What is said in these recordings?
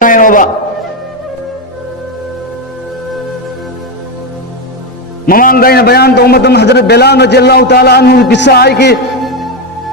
ممانگا N بیان تو امتم حضرت بلال رضی اللہ تعالیٰ عنہ قصہ آئی کہ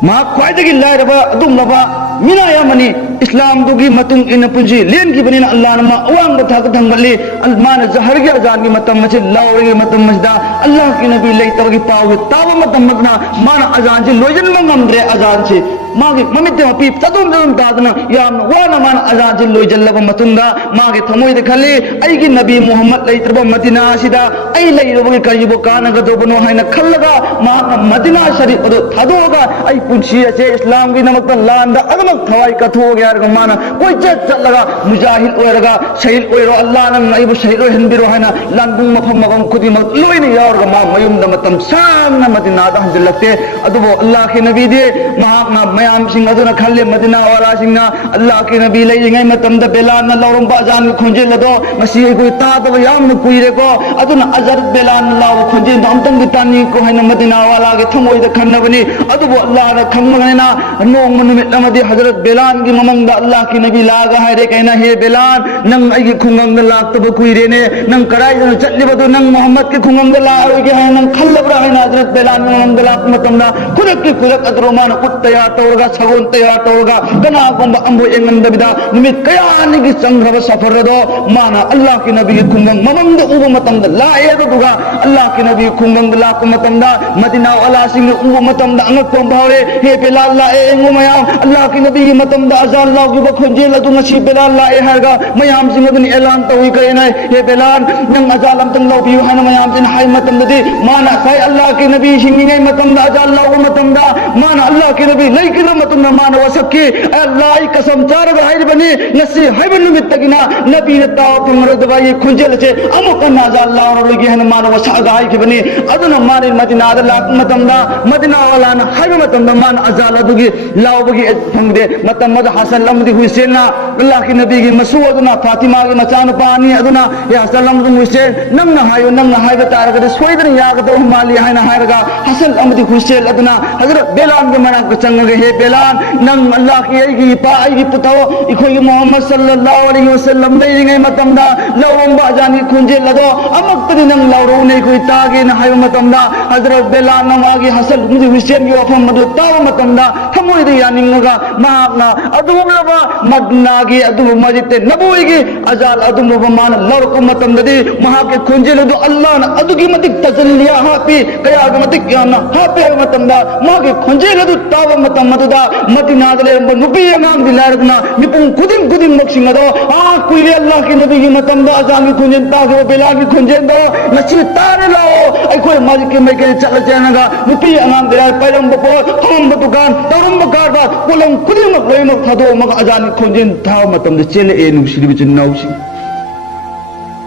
ماں قائدگی اللہ ربا ادم لبا مینا یا منی اسلام دوگی متن ان پنجی لین کی بنین اللہ نما اوان بتا کتھنگ بلی المان زہر گیا جان کی متن مچے لاوڑی متن مجدہ اللہ کی نبی لئی ترگی پاوی تاو متن مدنا مانا ازان چے لوجن منگم درے ازان چے ماگی ممیتے ہوں پیپ تدوم دادم دادنا یا وانا مانا ازان چے لوجن لبا متن دا ماگی تھموئی دکھلے ای کی نبی محمد لئی تربا مدینہ آشدہ ای لئی ربا کریبو کانا گدو بنو حین کھل لگا مانا مدینہ شریف ادو تھدو گا ای پنچی اچھے اسلام کی نمکتن لاندہ ادمک تھوائی کتھو ہو گیا رکھا مانا کوئی چیز چل لگا مجاہد ہوئے لگا شہید ہوئے رو اللہ نم ایبو شہید ہوئے ہندی رو حینا لندن مفہم مغم خودی مغم لوئی نہیں یا ورگا ماں میوم دمتم سامنا مدینہ دا حجر لگتے ادبو اللہ کے نبی دے محاقنا میام سنگھ ادونا کھلے مدینہ والا سنگھ اللہ کے نبی لئی جنگی متم دا بیلان اللہ رنبا جان کھنجے لدو مسیح کوئی تاعت و یام کوئی رے کو ادونا ازرد بیلان اللہ کھنجے دا امتن گتانی کو حینا مدینہ والا کے تھموئی دا کھننا بنی ادبو اللہ دا کھمگنینا نوم منو مطلمدی حضرت بیلان کی ممنگ دا اللہ کی نبی لاغا ہے رے کہنا ہے بیلان ننگ ایگی کھنگنگ دا لاغتب کوئی رے نے ننگ کرائی جنو چلی بدو ننگ محمد کی کھنگنگ دا لاغا ہوئی ہے ننگ خلب رہا ہے حضرت بیلان ممنگ دا لاغتب دا کھلک کی کھلک ادرومان اتیا توڑگا سگون تیا توڑگا گنا کمبا امبو انگن دا بدا نمید کیانی کی سنگھ و سفر دو مانا اللہ کی نبی کی کھنگنگ ممنگ دا اوبو متم دا لائے دا دوگا اللہ کی نبی کھنگنگ دا لاغتب متم دا مدینہ والا سنگ اوبو متم دا انگت کم بھاورے ہے بلال لائے انگو میام اللہ کی نبی کی متم دا ازال اللہ کی بکھنجے لدو نصیب بلال لائے ہرگا میام سنگ دن اعلان توی کرنے ہے بلال ننگ ازالم تن لو بیو حین میام سنگ حای متم دا دی مانا سای اللہ کی نبی شنگی گئی متم دا ازال اللہ کو متم دا مانا اللہ کی نبی لئی کی متم دا مانا وسکی اے اللہ ای قسم چارگ حیر بنی نسی حای بن متگنا نبی نتاو پر مرد بائی کھنجے لچے امو کن ازال اللہ اور لگی حین مانا وسعگ حای کی بنی ادنا مانی مدینہ اللہ متم دا مدینہ والانا حای متم دا مانا ازال دوگی لاو بگی پھنگ دے متم دا حسن لمدی ہوئی سینا اللہ کی نبی کی مسوع ادنا فاطمہ کی مچان پانی ادنا یا حسن لمدی ہوئی سین نم نہائی بتا رکھتے سوئی دن یاغتا احمالی حین حای رگا حسن لمدی ہوئی سین ادنا حضرت بیلان کے منع کو چنگ گئے بیلان نم اللہ کی ایگی پا ایگی پتاو اکھوئی محمد صلی اللہ علیہ وسلم دے گئے متم دا لو امبا جانی کھنجے لدو امکتنی نم لو رونے کوئی تاگی نہائی متم دا حضرت بیلان نم آگی حسن لمدی ہوئی سین کی وفم مدو تاو متم دا ہموئی دی یعنی نگا مہاقنا ادوم لبا مدناگی ادوم مجھتے نبوئی گی ازال ادوم لبا مانا لڑکو متم دی مہاق کے کھنجے لدو اللہ نا ادو کی مدک تزلیا ہاں پی قیاد مدک یانا ہاں پی متم دا مہاق کے کھنجے لدو تاو متم مدو دا مدینہ دلے نبی امام دی لڑکنا نپون کدن مکشنگ دو کوئی لے اللہ کی نبی کی متم دا ازال کی کھنجے تاکہ وہ بلا کی کھنجے دا نچی تارے لاؤ اے کوئی مجھ کے میں کہنے چل جانگا نبی امام دی لڑک پیرم بپور ہم بطکان تورم بکار بات کلم کدی مکلوئی مکتھدو مک ازانی کھنجین تھاو متم دے چلے اے نوشی بچن نوشی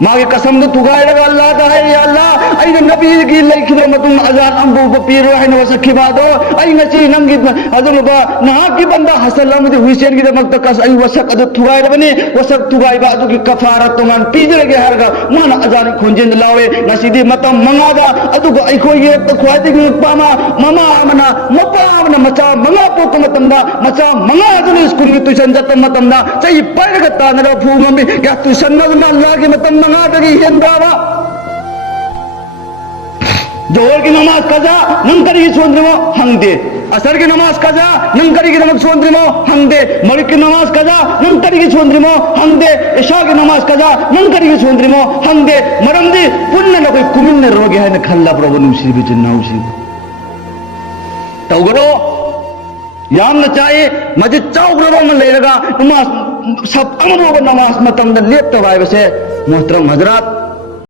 ماں کی قسم دے تگائے لگا اللہ دا ہے یا اللہ این نبی کی لئی کھدے متم ازان امبو بپیر وحین وسکھی بادو این چی نمگی حضر با نہا کی بندہ حسن لمدی حسین کی دے مکتکس این وسک ادو تگائے لبنی وسک تگائے بادو کی کفارت تمان پیجر گے ہرگا مانا ازانی کھنجین لاوے نسیدی متم منگا دا ادو کو ای کوئی یہ تخواتی کی پاما مما آمنا مپا آمنا مچا منگا پوکو متم دا مچا منگا ادو اس کنگی تشن جتم متم دا چاہی پڑھ گتا نرا پھوگم بھی یا تشن نظم اللہ کی متم منگا دگی ہنداوا ظہر کی نماز قضا ننکری کی سوندرمو ہنگ دے اثر کی نماز قضا ننکری کی نماز سوندرمو ہنگ دے مغرب کی نماز قضا ننکری کی سوندرمو ہنگ دے عشاء کی نماز قضا ننکری کی سوندرمو ہنگ دے مرم دے پنن لگوئی کمن نے روگی ہے نکھلا پرو نوشی بچن نوشی تو گرو یام نہ چاہیے مجھے چاو گرو من لے لگا نماز سب امرو نماز متم دن لیت تو بھائی بسے محترم حضرات